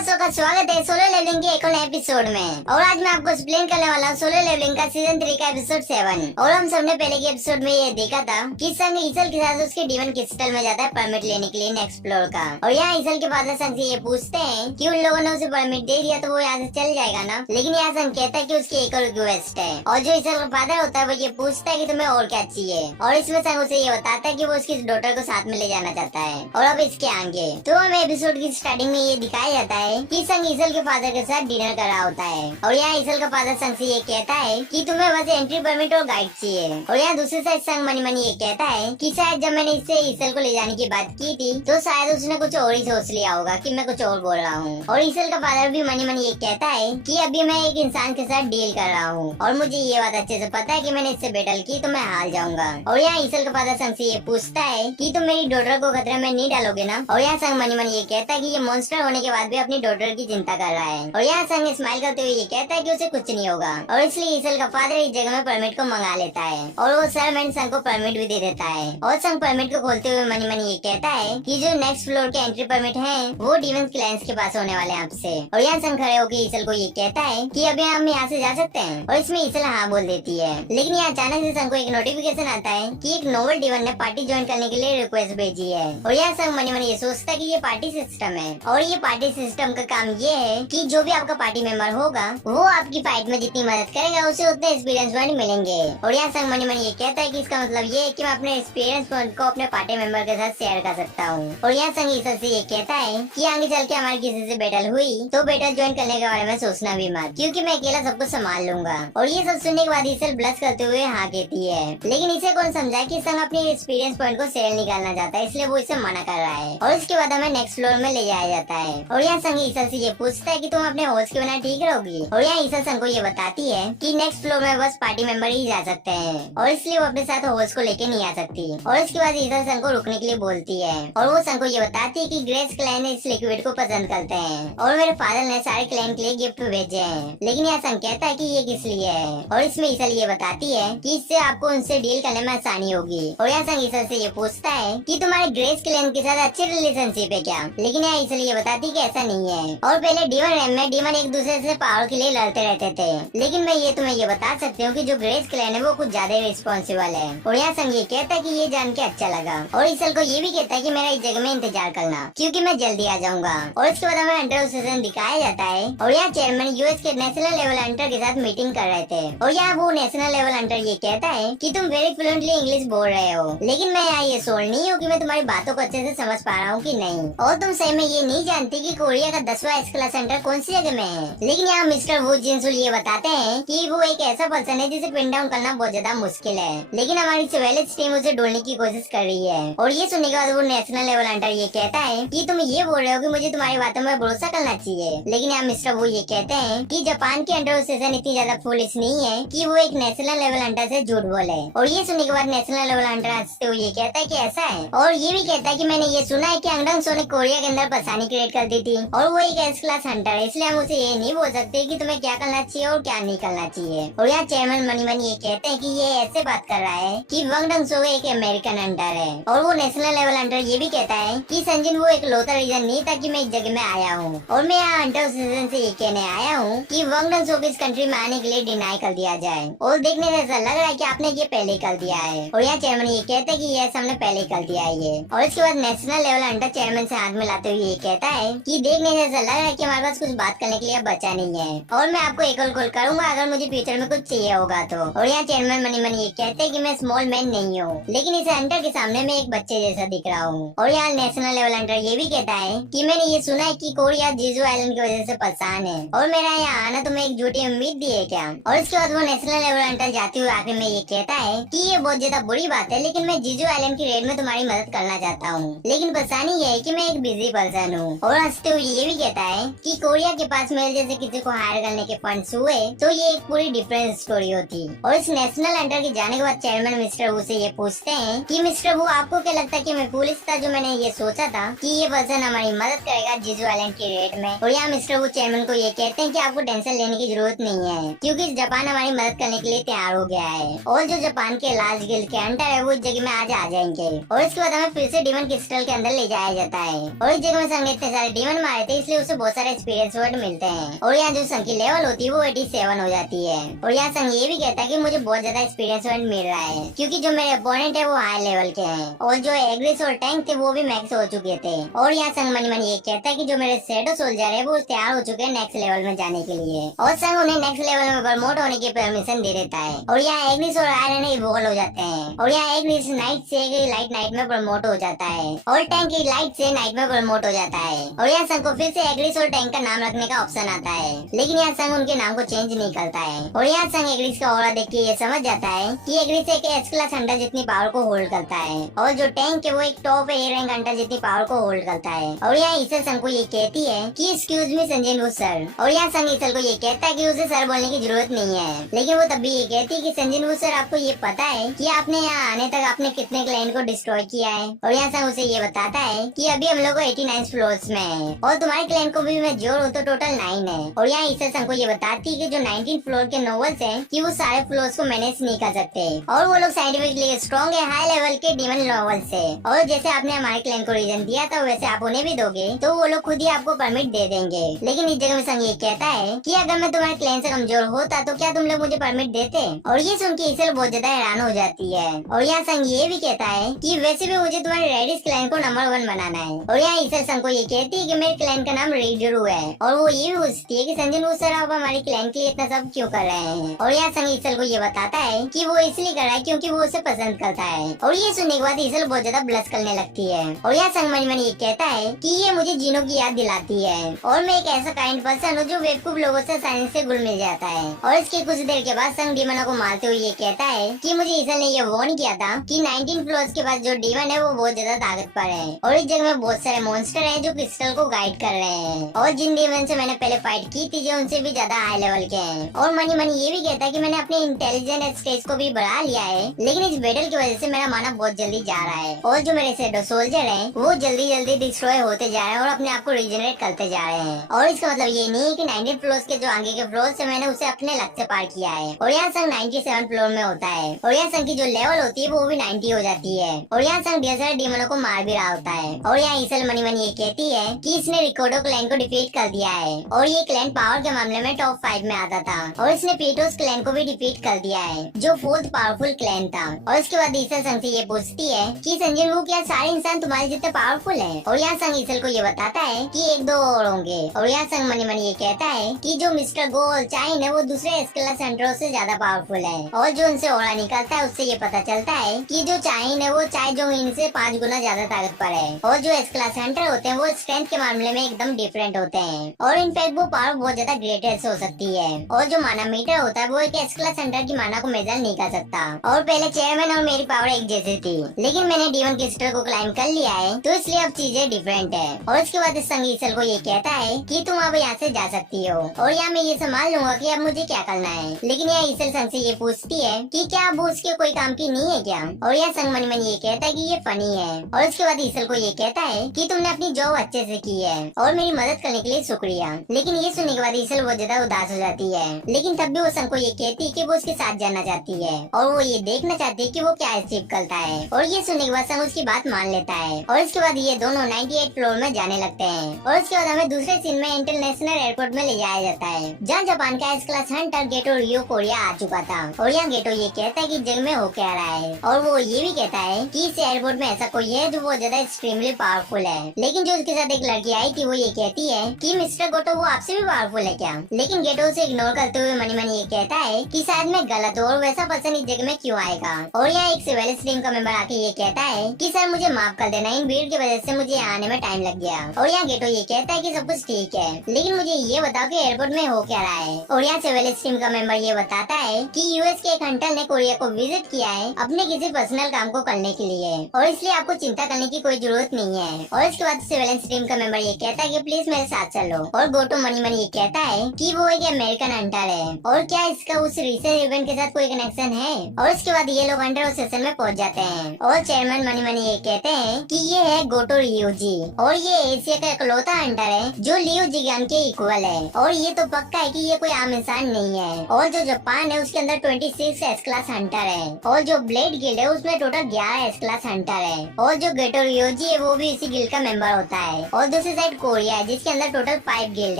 दोस्तों का स्वागत है सोलो लेवलिंग के एक और नए एपिसोड में। और आज मैं आपको एक्सप्लेन करने वाला हूँ सोलो लेवलिंग का सीजन 3 का एपिसोड 7। और हम सबने पहले के एपिसोड में ये देखा था कि संग ईसल के साथ उसके डीमन क्रिस्टल में जाता है परमिट लेने के लिए नेक्स्ट फ्लोर का। और यहाँ ईसल के फादर संग से ये पूछते हैं कि उन लोगों ने उसे परमिट दे दिया तो वो यहाँ से चल जाएगा ना। लेकिन यहाँ संग कहता है कि उसकी एक और रिक्वेस्ट है। और जो ईसल का फादर होता है वो ये पूछता है कि तुम्हें और क्या चाहिए। और इसमें संग उसे ये बताता है कि वो उसकी डॉटर को साथ में ले जाना चाहता है। और अब इसके आगे तो हमें एपिसोड की स्टार्टिंग में ये दिखाया जाता है कि संग ईसल के फादर के साथ डिनर कर रहा होता है। और यहाँ ईसल का फादर संग से ये कहता है कि तुम्हें बस एंट्री परमिट और गाइड चाहिए। और यहाँ दूसरी साइड संग मनी मनी ये कहता है कि शायद जब मैंने इससे ईसल को ले जाने की बात की थी तो शायद उसने कुछ और ही सोच लिया होगा कि मैं कुछ और बोल रहा हूँ। और ईसल का फादर भी मनी मनी ये कहता है कि अभी मैं एक इंसान के साथ डील कर रहा हूँ और मुझे ये बात अच्छे से पता है कि मैंने इससे बैटल की तो मैं हार जाऊंगा। और यहाँ ईसल का फादर संग से ये पूछता है कि तुम मेरी डॉटर को खतरे में नहीं डालोगे ना। और यहाँ संग मनी मनी ये कहता है कि ये मॉन्स्टर होने के बाद भी अपनी डॉटर की चिंता कर रहा है। और यहाँ संग स्माइल करते हुए ये कहता है कि उसे कुछ नहीं होगा। और इसलिए ईसल का फादर इस जगह में परमिट को मंगा लेता है और वो सर्वेंट संग को परमिट भी दे देता है। और संग परमिट को खोलते हुए मनी मनी ये कहता है कि जो नेक्स्ट फ्लोर के एंट्री परमिट है वो डीमन क्लैंस के पास होने वाले हैं आपसे। और यहाँ संग खड़े होकर ईसल को ये कहता है कि अभी हम यहाँ से जा सकते हैं। और इसमें ईसल हाँ बोल देती है। लेकिन यहाँ अचानक से संग को एक नोटिफिकेशन आता है कि एक नोवल डीमन ने पार्टी ज्वाइन करने के लिए रिक्वेस्ट भेजी है। और यहाँ संग मनी मनी ये सोचता है कि ये पार्टी सिस्टम है और ये पार्टी सिस्टम का काम ये है कि जो भी आपका पार्टी मेंबर होगा वो आपकी फाइट में जितनी मदद करेगा उसे उतने एक्सपीरियंस पॉइंट मिलेंगे। और यहाँ संग मनी मनी ये कहता है कि इसका मतलब ये है कि मैं अपने एक्सपीरियंस पॉइंट को अपने पार्टी मेंबर के साथ शेयर कर सकता हूँ। और यहाँ संग ईसल से ये कहता है कि आगे चल के हमारी किसी से बैटल हुई तो बैटल ज्वाइन करने के बारे में सोचना भी मत, क्योंकि मैं अकेला सब कुछ संभाल लूंगा। और ये सब सुनने के बाद ईसल ब्लश करते हुए हाँ कहती है। लेकिन इसे कौन समझाए कि संग अपने एक्सपीरियंस पॉइंट को शेयर निकालना चाहता है, इसलिए वो इसे मना कर रहा है। और इसके बाद हमें नेक्स्ट फ्लोर में ले जाया जाता है। और यहाँ संग ईसल से ये पूछता है कि तुम अपने होस्ट के बिना ठीक रहोगी। और यहाँ ईसल संग को ये बताती है कि नेक्स्ट फ्लोर में बस पार्टी मेंबर ही जा सकते हैं और इसलिए वो अपने साथ होस्ट को लेके नहीं आ सकती। और इसके बाद ईसल संग को रुकने के लिए बोलती है और वो संग को ये बताती है कि ग्रेस क्लैन इस लिक्विड को पसंद करते हैं और मेरे फादर ने सारे क्लैन के लिए गिफ्ट भेजे हैं। लेकिन यहाँ संग कहता है कि ये किस लिए है। और इसमें ईसल ये बताती है कि इससे आपको उनसे डील करने में आसानी होगी। और यहाँ संग ईसल से ये पूछता है कि तुम्हारे ग्रेस क्लैन के साथ अच्छी रिलेशनशिप है क्या। लेकिन यहाँ ईसल ये बताती है कि ऐसा नहीं है। और पहले डीमन रैम में डीमन एक दूसरे से पावर के लिए लड़ते रहते थे, लेकिन मैं ये तुम्हें ये बता सकती हूँ कि जो ग्रेस क्लैन है वो कुछ ज्यादा रिस्पॉन्सिबल है। और यहाँ संग ये कहता है कि ये जान के अच्छा लगा। और ईसल को ये भी कहता है कि मेरा इस जगह में इंतजार करना क्योंकि मैं जल्दी आ जाऊंगा। और इसके बाद हमें अंडर सेशन दिखाया जाता है और यहाँ चेयरमैन यूएस के नेशनल लेवल अंडर के साथ मीटिंग कर रहे थे। और यहाँ वो नेशनल लेवल अंडर ये कहता है कि तुम वेरी फ्लुएंटली इंग्लिश बोल रहे हो, लेकिन मैं यहाँ ये सोल नहीं हूँ कि मैं तुम्हारी बातों को अच्छे से समझ पा रहा हूँ कि नहीं। और तुम सही में ये नहीं जानती कि कोरिया का 10वां एस क्लास सेंटर कौन सी जगह में है। लेकिन यहाँ मिस्टर वू जिनसुल ये बताते हैं कि वो एक ऐसा पर्सन है जिसे पिन डाउन करना बहुत ज्यादा मुश्किल है, लेकिन हमारी सर्वेलेंस टीम उसे ढूंढने की कोशिश कर रही है। और ये सुनने के बाद वो नेशनल लेवल अंडर ये कहता है कि तुम ये बोल रहे हो कि मुझे तुम्हारी बातों में भरोसा करना चाहिए। लेकिन यहाँ मिस्टर वू ये कहते हैं कि जापान की अंडर सेशन इतनी ज्यादा फुलिश नहीं है कि वो एक नेशनल लेवल अंडर से झूठ बोले। और ये सुनने के बाद नेशनल लेवल अंडर हंसते हुए ये कहता है कि ऐसा है। और ये भी कहता है कि मैंने ये सुना है कि अंगडंग सो ने कोरिया के अंदर परेशानी क्रिएट कर दी थी और वो एक एस क्लास हंटर है, इसलिए हम उसे ये नहीं बोल सकते कि तुम्हें क्या करना चाहिए और क्या नहीं करना चाहिए। और यहाँ चेयरमैन मनी मनी ये कहते हैं कि ये ऐसे बात कर रहा है कि वंगडंग सो एक अमेरिकन हंटर है। और वो नेशनल लेवल हंटर ये भी कहता है कि संजिन वो एक लौता रीजन नहीं था कि मैं इस जगह में आया हूँ। और मैं यहाँ हंटर सीजन से ये कहने आया हूँ कि वंगडंग सो को इस कंट्री में आने के लिए डिनाई कर दिया जाए। और देखने से ऐसा लग रहा है कि आपने ये पहले कर दिया है। और यहाँ चेयरमैन ये कहते हैं कि यस हमने पहले कर दिया है ये। और इसके बाद नेशनल लेवल हंटर चेयरमैन से हाथ मिलाते हुए ये कहता है कि देखने से ऐसा लग रहा है कि हमारे पास कुछ बात करने के लिए अब बचा नहीं है और मैं आपको एक और कॉल करूंगा अगर मुझे फ्यूचर में कुछ चाहिए होगा तो। और यहाँ चेयरमैन मनी मनी ये कहते हैं कि मैं स्मॉल मैन नहीं हूँ, लेकिन इस हंटर के सामने मैं एक बच्चे जैसा दिख रहा हूँ। और यहाँ नेशनल लेवल हंटर ये भी कहता है कि मैंने ये सुना है कि कोरिया जीजू आइलैंड की वजह से परेशान है और मेरा यहाँ आना तुम्हें एक झूठी उम्मीद दी है क्या। और इसके बाद वो नेशनल लेवल हंटर जाते हुए आखिर में ये कहता है कि ये बहुत ज्यादा बुरी बात है, लेकिन मैं जीजू आइलैंड की रेड में तुम्हारी मदद करना चाहता हूँ, लेकिन परेशानी ये है कि मैं एक बिजी पर्सन हूँ। और हंसते हुए ये भी कहता है कि कोरिया के पास मेरे जैसे किसी को हायर करने के फंड्स हुए तो ये एक पूरी डिफरेंट स्टोरी होती। और इस नेशनल अंडर के जाने के बाद चेयरमैन मिस्टर वू से ये पूछते हैं कि मिस्टर वू आपको क्या लगता है कि मैं पुलिस था जो मैंने ये सोचा था कि ये पर्सन हमारी मदद करेगा जीजू आइलैंड की रेड में। और यहाँ मिस्टर वू चेयरमैन को ये कहते हैं कि आपको टेंशन लेने की जरूरत नहीं है क्योंकि जापान हमारी मदद करने के लिए तैयार हो गया है और जो जापान के लार्ज गिल्ड के अंडर है वो इस जगह में आज आ जाएंगे। और इसके बाद हमें फिर से डीमन क्रिस्टल के अंदर ले जाया जाता है और इस जगह में संग इतने सारे डीमन मारे रहते हैं, इसलिए उसे बहुत सारे एक्सपीरियंस वर्ड मिलते हैं। और यहाँ जो संग की लेवल होती है वो 87 हो जाती है। और यहाँ संग ये भी कहता है कि मुझे बहुत ज्यादा एक्सपीरियंस वर्ड मिल रहा है, क्योंकि जो मेरे अपोनेंट है वो हाई लेवल के हैं और जो एग्रिस और टैंक थे वो भी मैक्स हो चुके थे। और यहाँ संग मनी मनी ये कहता है कि जो मेरे शैडो सोल्जर है वो तैयार हो चुके हैं नेक्स्ट लेवल में जाने के लिए, और संग उन्हें नेक्स्ट लेवल में प्रमोट होने की परमिशन दे देता है। और यहाँ एग्रिस और आयरन इवॉल्व हो जाते हैं। और यहाँ एग्रिस नाइट से लाइट नाइट में प्रमोट हो जाता है और टैंक लाइट से नाइट में प्रमोट हो जाता है। और यहाँ संग को फिर से एग्रिस और टैंक का नाम रखने का ऑप्शन आता है, लेकिन यहाँ संग उनके नाम को चेंज नहीं करता है। और यहाँ संग एग्रिस का ऑरा देख के ये समझ जाता है कि एग्रिस एक एस क्लास हंटर जितनी पावर को होल्ड करता है और जो टैंक है वो एक टॉप ए रैंक हंटर जितनी पावर को होल्ड करता है। और यहाँ ईसल संग को ये कहती है कि excuse me Sanjay would sir. और यहाँ संग ईसल को ये कहता है कि उसे सर बोलने की जरूरत नहीं है, लेकिन वो तब भी ये कहती है कि संजय वुड सर आपको ये पता है कि आपने यहाँ आने तक आपने कितने क्लाइंट को डिस्ट्रॉय किया है। और यहाँ संग उसे ये बताता है कि अभी हम लोग 89 फ्लोर्स में है और तुम्हारे क्लाइंट को भी मैं जोड़ तो टोटल 9 है। और यहाँ ईसल संग को ये बताती है कि जो 19 फ्लोर के नोवेल्स हैं कि वो सारे फ्लोर्स को मैनेज नहीं कर सकते और वो लोग साइंटिफिकली स्ट्रॉन्ग है हाई लेवल के डीमन नोवेल से। और जैसे आपने हमारे क्लाइंट को रीजन दिया था वैसे आप उन्हें भी दोगे तो वो लोग खुद ही आपको परमिट दे देंगे। लेकिन इस जगह में संग ये कहता है कि अगर मैं तुम्हारे क्लाइंट से कमजोर होता तो क्या तुम लोग मुझे परमिट देते। और ये सुन के ईसल बहुत ज्यादा हैरान हो जाती है। और यहाँ संग ये भी कहता है कि वैसे भी मुझे तुम्हारे रेडिस क्लाइंट को नंबर 1 बनाना है। और यहाँ ईसल संग को ये कहती है कि मेरे क्लाइंट का नाम रेडरू है और वो ये भी पूछती है कि संजय वुड सर आप हमारे क्लाइंट के लिए इतना सब क्यों कर रहे हैं। और यहाँ संग ईसल को ये बताता है कि वो इसलिए कर रहा है क्योंकि वो उसे पसंद करता है। और ये सुनने के बाद ईसल बहुत ज्यादा ब्लश करने लगती है। और यहाँ संग मनी मनी ये कहता है कि ये मुझे जीनों की याद दिलाती है और मैं एक ऐसा काइंड पर्सन हूँ जो बेवकूफ लोगों से आसानी से घुल मिल जाता है। और इसके कुछ देर के बाद संग डीमन को मारते हुए ये कहता है कि मुझे ईसल ने ये वार्न किया था कि 19 फ्लोर्स के बाद जो डीमन है वो बहुत ज्यादा ताकतवर है और इस जगह में बहुत सारे मॉन्स्टर हैं जो क्रिस्टल को गाइड कर रहे हैं और जिन डीमन से मैंने पहले फाइट की थी जो उनसे भी ज्यादा हाई लेवल के हैं। और मनी मनी ये भी कहता है कि मैंने अपने इंटेलिजेंट स्टेज को भी बढ़ा लिया है, लेकिन इस बैटल की वजह से मेरा माना बहुत जल्दी जा रहा है और जो मेरे शैडो सोल्जर हैं वो जल्दी जल्दी डिस्ट्रॉय होते जा रहे हैं और अपने आप को रिजेनरेट करते जा रहे हैं। और इसका मतलब ये नहीं है कि 19 फ्लोर्स के जो आगे के फ्लोर से मैंने उसे अपने लक्ष्य पार किया है। और यहाँ संग 97 फ्लोर में होता है और यहाँ संग की जो लेवल होती है वो भी 90 हो जाती है। और यहाँ संग ढेर सारे डीमनों को मार भी रहा होता है। और यहाँ ईसल मनी मनी ये कहती है कि इसने रिकॉर्डो क्लैन को डिफीट कर दिया है और ये क्लैन पावर के मामले में टॉप 5 में आता था और इसने पीटोस क्लैन को भी डिफीट कर दिया है जो 4th पावरफुल क्लैन था। और इसके बाद ईसल संग से ये पूछती है कि संजय वो क्या सारे इंसान तुम्हारे जितने पावरफुल हैं। और यहाँ संग ईसल को ये बताता है कि 1-2 और होंगे। और यहाँ संग मनी मनी ये कहता है कि जो मिस्टर गोल चाइन है वो दूसरे एस्केला सेंटरों से ज्यादा पावरफुल है और जो उनसे ओरा निकलता है उससे ये पता चलता है कि जो चाइन है वो चाय जो इनसे 5 गुना ज्यादा ताकतवर है और जो एस्केला सेंटर होते हैं वो स्ट्रेंथ के मामले में एकदम डिफरेंट होते हैं और इनफैक्ट वो पावर बहुत ज्यादा ग्रेटेस्ट हो सकती है। और जो माना मीटर होता है वो एक एस्केला सेंटर की माना को मेजर नहीं कर सकता। और पहले चेयरमैन और मेरी पावर एक जैसी थी, लेकिन मैंने डीमन क्रिस्टल को क्लाइम कर लिया है तो इसलिए अब चीजें डिफरेंट है। और इसके बाद संग ईसल को ये कहता है कि तुम अब यहाँ से जा सकती हो और यहाँ मैं ये संभाल लूंगा कि अब मुझे क्या करना है। लेकिन यहाँ ईसल संग से ये पूछती है कि क्या अब उसके कोई काम की नहीं है क्या। और यहाँ संग मनी मनी ये कहता है कि ये फनी है। और उसके बाद ईसल को ये कहता है कि तुमने अपनी जॉब अच्छे से की है और मेरी मदद करने के लिए शुक्रिया। लेकिन ये सुनने के बाद ईसल बहुत ज्यादा उदास हो जाती है, लेकिन तब भी वो संग को ये कहती है कि वो उसके साथ जाना चाहती है और वो ये देखना चाहती है कि वो क्या अचीव करता है। और ये सुनने के बाद संग उसकी बात मान लेता है और इसके बाद ये दोनों 98 फ्लोर में जाने लगते हैं। और उसके बाद हमें दूसरे सीन में इंटरनेशनल एयरपोर्ट में ले जाया जाता है जहाँ जापान का एस क्लास हंटर गेटो रियो कोरिया आ चुका था। और यहाँ गेटो ये कहता है कि जग में हो क्या रहा है और वो ये भी कहता है कि इस एयरपोर्ट में ऐसा कोई है जो बहुत ज्यादा एक्सट्रीमली पावरफुल है। लेकिन जो उसके साथ एक लड़की आई थी वो ये कहती है कि मिस्टर गोटो वो आपसे भी पावरफुल है क्या। लेकिन गेटो उसे इग्नोर करते हुए मनी मनी ये कहता है कि शायद मैं गलत हूँ और वैसा पर्सन इस जगह में क्यों आएगा। और यहाँ एक सिविल टीम का मेंबर आके ये कहता है कि सर मुझे माफ कर देना, इन भीड़ की वजह से मुझे यहाँ आने में टाइम लग गया। और यहाँ गेटो ये कहता है कि सब कुछ ठीक है, लेकिन मुझे ये बताओ कि एयरपोर्ट में हो क्या रहा है। और यहाँ सिविल टीम का मेंबर ये बताता है कि यूएस के एक हंटर ने कोरिया को विजिट किया है अपने किसी पर्सनल काम को करने के लिए और इसलिए आपको चिंता करने की कोई जरूरत नहीं है। और इसके बाद सिविलेंस टीम का मेंबर ये कहता है कि प्लीज मेरे साथ चलो। और गोटो मनी मनी ये कहता है कि वो एक अमेरिकन हंटर है और क्या इसका उस रिसर्च इवेंट के साथ कोई कनेक्शन है। और इसके बाद ये लोग हंटर सेशन में पहुंच जाते हैं और चेयरमैन मनी मनी ये कहते हैं कि ये है गोटो रियोजी और ये एशिया का इकलौता हंटर है जो लियो जिगान के इक्वल है। और ये तो पक्का है कि ये कोई आम इंसान नहीं है। और जो जापान है उसके अंदर 26 एस क्लास हंटर है और जो ब्लेड गिल्ड है उसमें टोटल 11 एस क्लास हंटर है और जो गेटो रियोजी है वो भी इसी गिल्ड का मेंबर होता है। और दूसरी साइड कोरिया है जिसके अंदर टोटल 5 गिल्ड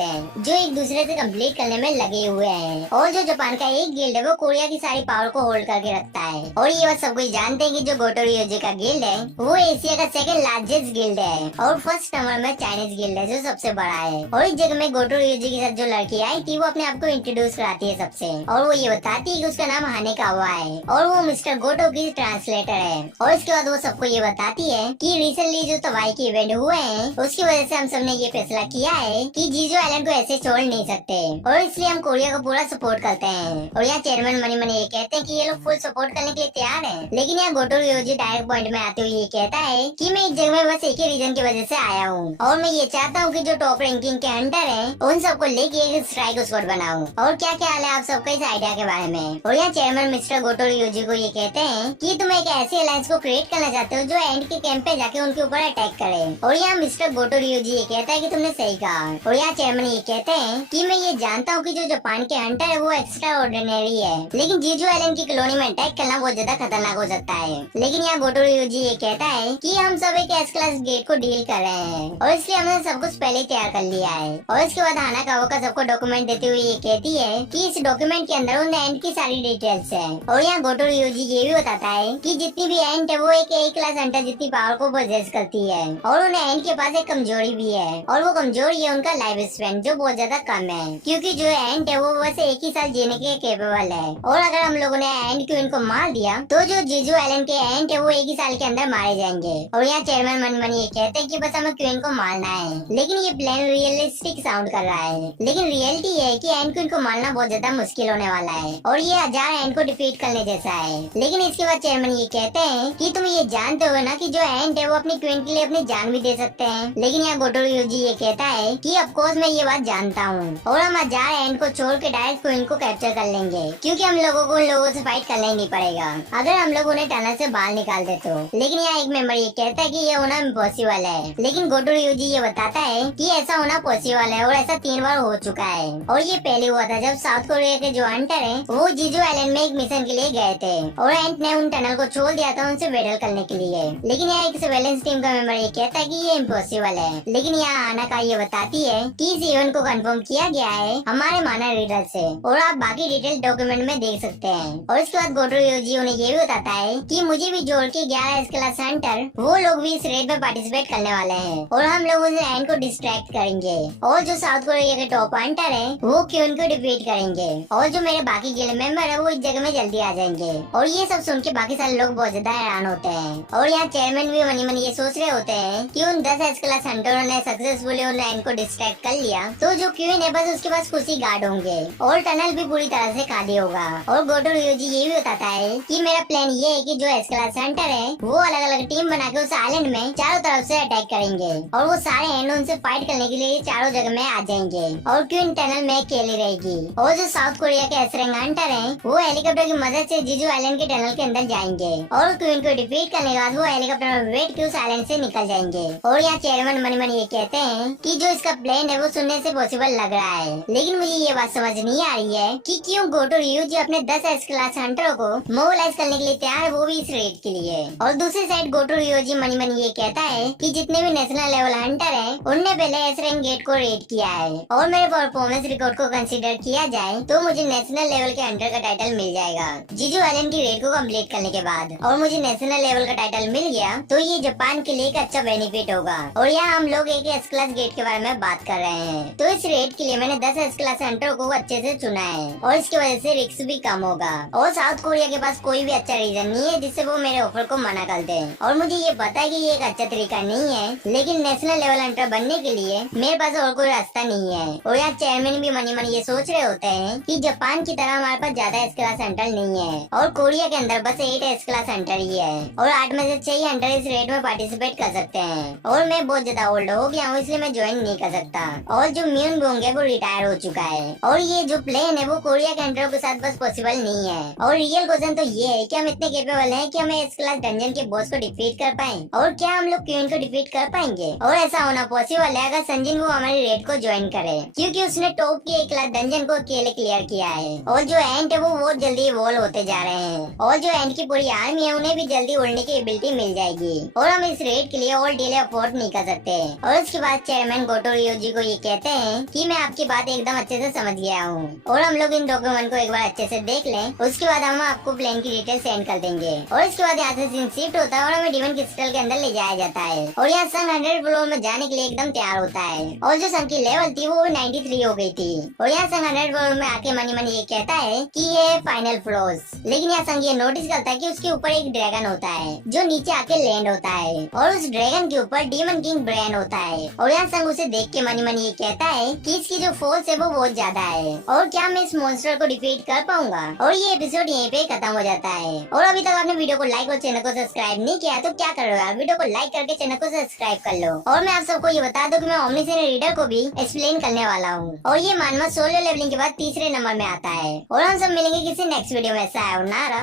है जो एक दूसरे से कंप्लीट करने में लगे हुए हैं। और जो जापान का एक गिल्ड है वो कोरिया की सारी पावर को होल्ड करके रखता है। और ये बात सब कुछ जानते हैं कि जो गोटो रियोजी का गिल्ड है वो एशिया का सेकंड लार्जेस्ट गिल्ड है और फर्स्ट नंबर में चाइनीज गिल्ड है जो सबसे बड़ा है। और इस जगह में गोटो रियोजी के साथ जो लड़की आई थी वो अपने आप को इंट्रोड्यूस कराती है सबसे, और वो ये बताती है कि उसका नाम हानेकावा है और वो मिस्टर गोटो की ट्रांसलेटर है। और इसके बाद वो सबको ये बताती है कि रिसेंटली जो तबाही के इवेंट हुए हैं उसकी वजह से हम सबने ये फैसला किया है कि जीजो आइलैंड को ऐसे छोड़ नहीं सकते और इसलिए हम कोरिया को पूरा सपोर्ट करते हैं। और यहाँ चेयरमैन मनी मनी ये कहते हैं कि ये लोग फुल सपोर्ट करने के लिए तैयार है। लेकिन यहाँ गोटो रियोजी डायरेक्ट पॉइंट में आते हुए ये कहता है कि मैं इस जगह में बस एक ही रीजन की वजह से आया हूँ और मैं ये चाहता हूँ कि जो टॉप रैंकिंग के अंडर है उन सबको लेके एक स्ट्राइक स्क्वाड बनाऊं। और क्या क्या हाल है आप सबका इस आइडिया के बारे में। और यहाँ चेयरमैन मिस्टर गोटो रियोजी को ये कहते हैं कि तुम एक ऐसी अलायंस को क्रिएट करना चाहते हो जो एंड के कैंप पे जाके उनके ऊपर अटैक करे। और यहाँ मिस्टर गोटो रियोजी ये कहता है कि तुमने सही कहा। और यहाँ चेयरमैन ये कहते हैं कि मैं ये जानता हूँ कि जो जापान के हंटर है वो एक्स्ट्रा ऑर्डिनरी है, लेकिन जीजू आइलैंड की कॉलोनी में अटैक करना बहुत ज्यादा खतरनाक हो सकता है। लेकिन यहाँ गोटो रियोजी ये कहता है कि हम सब एक एस क्लास गेट को डील कर रहे हैं और इसलिए हमने सब कुछ पहले तैयार कर लिया है। और इसके बाद हानाकावा का सबको डॉक्यूमेंट देते हुए ये कहती है कि इस डॉक्यूमेंट के अंदर उन एंड की सारी डिटेल्स है। और यहाँ गोटो रियोजी ये भी बताता है कि जितनी भी एंड है वो एक ए क्लास हंटर जितनी पावर को पोजेस करती है और उन एंड के पास एक कमजोरी भी है और वो कमजोरी है उनका लाइफ स्पैन जो बहुत ज्यादा कम है, क्योंकि जो एंड है वो बस एक ही साल जीने के केपेबल है। और अगर हम लोगों ने एंड क्वीन को मार दिया तो जो जीजू आइलैंड के एंड है वो एक ही साल के अंदर मारे जाएंगे। और यहाँ चेयरमैन मनी मनी ये कहते हैं कि बस हमें क्वीन को मारना है, लेकिन ये प्लान रियलिस्टिक साउंड कर रहा है, लेकिन रियलिटी है कि एंड क्वीन को मारना बहुत ज्यादा मुश्किल होने वाला है और ये 1000 एंड को डिफीट करने जैसा है। लेकिन इसके बाद चेयरमैन ये कहते हैं कि तुम ये जानते हो ना कि जो एंड है वो अपनी क्वीन के लिए अपनी जान भी दे सकते हैं। लेकिन यहाँ गोटो रियोजी ये कहता है कि ऑफ कोर्स मैं ये बात जानता हूँ और हम 1000 एंड को छोड़ के डायरेक्ट क्वीन को कैप्चर कर लेंगे, क्योंकि हम लोगों को उन लोगों से फाइट करना ही नहीं पड़ेगा अगर हम लोग उन्हें टनल से बाहर निकाल दे तो। लेकिन यहाँ एक मेंबर ये कहता है कि ये होना इम्पॉसिबल है, लेकिन गोटो रियोजी ये बताता है कि ऐसा होना पॉसिबल है और ऐसा 3 बार हो चुका है। और ये पहले हुआ था जब साउथ कोरिया के जो हंटर है वो जीजू आइलैंड में एक मिशन के लिए गए थे और एंट ने उन टनल को छोड़ दिया था उनसे बैटल करने के लिए। लेकिन यहाँ एक सर्वेलेंस टीम का मेंबर ये कहता है कि ये इम्पॉसिबल है। लेकिन यहाँ आना का ये बताती है कि इस इवेंट को कंफर्म किया गया है हमारे मानर रीडर से और आप बाकी डिटेल डॉक्यूमेंट में देख सकते हैं। और इसके बाद गोटो रियोजी उन्हें ये भी बताता है कि मुझे भी जोड़ के 11 एस क्लास हंटर वो लोग भी इस रेड में पार्टिसिपेट करने वाले हैं और हम लोग उस एंड को डिस्ट्रैक्ट करेंगे और जो साउथ कोरिया के टॉप हंटर है वो क्यून को डिफीट करेंगे और जो मेरे बाकी गिल्ड मेंबर है वो इस जगह में जल्दी आ जाएंगे। और ये सब सुन के बाकी सारे लोग बहुत ज्यादा हैरान होते हैं। और यहाँ चेयरमैन भी मनी मनी ये सोच रहे होते हैं कि उन 10 एस क्लास हंटरों ने सक्सेसफुली उन एंड को डिस्ट्रैक्ट कर लिया तो जो क्यून है बस उसके पास कुछ ही गार्ड होंगे और टनल भी पूरी तरह से खाली होगा। और गोटो रियोजी ये भी बताता है कि मेरा प्लान ये है कि जो एस क्लास हंटर है वो अलग अलग टीम बना के उस आइलैंड में चारों तरफ से अटैक करेंगे और वो सारे एंड उनसे फाइट करने के लिए चारों जगह में आ जाएंगे और क्वीन टनल में अकेली रहेगी। और जो साउथ कोरिया के एसरेंग हंटर है वो हेलीकॉप्टर की मदद से जीजू आइलैंड के टनल के अंदर जाएंगे और क्वीन को डिफीट करने के बाद वो हेलीकॉप्टर में वेट के उस आइलैंड से निकल जाएंगे। और यहाँ चेयरमैन मनी मनी ये कहते हैं कि जो इसका प्लान है वो सुनने से पॉसिबल लग रहा है, लेकिन मुझे ये बात समझ नहीं आ रही है कि क्यों गोटो रियोजी अपने 10 एस क्लास हंटरों को मोबिलाइज करने के लिए तैयार है, वो भी इस रेड के लिए। और दूसरी साइड गोटो रियोजी मनी मनी ये कहता है कि जितने भी नेशनल लेवल हंटर है उनने पहले एस रैंक गेट को रेड किया है और मेरे परफॉर्मेंस रिकॉर्ड को कंसीडर किया जाए तो मुझे नेशनल लेवल के हंटर का टाइटल मिल जाएगा जीजू आइलैंड की रेड को कंप्लीट करने के बाद। और मुझे नेशनल लेवल का टाइटल मिल गया तो ये जापान के लिए एक अच्छा बेनिफिट होगा। और यहाँ हम लोग एक एस क्लास गेट के बारे में बात कर रहे हैं तो इस रेड के लिए मैंने 10 एस क्लास हंटरों को अच्छे से चुना है और इसकी वजह से रिस्क भी कम होगा और साउथ कोरिया के पास कोई भी अच्छा रीजन नहीं है जिससे वो मेरे ऑफर को मना कर दे। और मुझे ये पता है कि ये एक अच्छा तरीका नहीं है, लेकिन नेशनल लेवल हंटर बनने के लिए मेरे पास और कोई रास्ता नहीं है। और यहाँ चेयरमैन भी मनी मनी ये सोच रहे होते हैं कि जापान की तरह हमारे पास ज्यादा एस क्लास हंटर नहीं है और कोरिया के अंदर बस 8 एस क्लास हंटर ही है और 8 में से 6 हंटर इस रेड में पार्टिसिपेट कर सकते हैं और मैं बहुत ज्यादा ओल्ड हो गया हूँ इसलिए मैं ज्वाइन नहीं कर सकता और जो म्यून बोंग है वो रिटायर हो चुका है और ये जो प्लेन है वो कोरिया के हंटरों के साथ बस पॉसिबल नहीं है। और रियल क्वेश्चन तो ये है कि हम इतने केपेबल हैं कि हमें एस क्लास डंजन के बॉस को डिफीट कर पाए और क्या हम लोग क्वीन को डिफीट कर पाएंगे। और ऐसा होना पॉसिबल है अगर संजिन वो हमारी रेड को ज्वाइन करे, क्योंकि उसने टॉप के 1 क्लास डंजन को अकेले क्लियर किया है और जो एंड है वो बहुत जल्दी इवॉल्व होते जा रहे हैं और जो एंड की पूरी आर्मी है उन्हें भी जल्दी उड़ने की एबिलिटी मिल जाएगी और हम इस रेड के लिए और डिले अफोर्ड नहीं कर सकते। और उसके बाद चेयरमैन गोटो रियोजी को ये कहते हैं कि मैं आपकी बात एकदम अच्छे से समझ गया हूँ और हम लोग इन डॉक्यूमेंट को एक बार अच्छे से देख लें, उसके बाद हम आपको प्लेन की डिटेल सेंड कर देंगे। और इसके बाद यहाँ से सीन शिफ्ट होता है और हमें डिवन क्रिस्टल के अंदर ले जाया जाता है और यहाँ संग 100 फ्लोर में जाने के लिए एकदम तैयार होता है और जो संग की लेवल थी वो 93 हो गई थी। और यहाँ संग 100 फ्लोर में आके मनी मनी ये कहता है कि ये फाइनल फ्लोर्स, लेकिन यहाँ संग ये नोटिस करता है कि उसके ऊपर एक ड्रैगन होता है जो नीचे आके लैंड होता है और उस ड्रैगन के ऊपर डीमन किंग ब्रेन होता है। और यहाँ संग उसे देख के मनी मनी ये कहता है कि इसकी जो फोर्स है वो बहुत ज्यादा है और क्या मैं इस मॉन्स्टर को डिफीट कर पाऊंगा। और ये एपिसोड यहीं पे खत्म हो जाता है। और अभी तक आपने वीडियो को लाइक और चैनल को सब्सक्राइब नहीं किया तो क्या कर रहे हो यार, वीडियो को लाइक करके चैनल को सब्सक्राइब कर लो। और मैं आप सबको ये बता दूं कि मैं ओमनीसेंट रीडर को भी एक्सप्लेन करने वाला हूँ और ये मानवा सोलो लेवलिंग के बाद तीसरे नंबर में आता है। और हम सब मिलेंगे किसी नेक्स्ट वीडियो में। सायोनारा।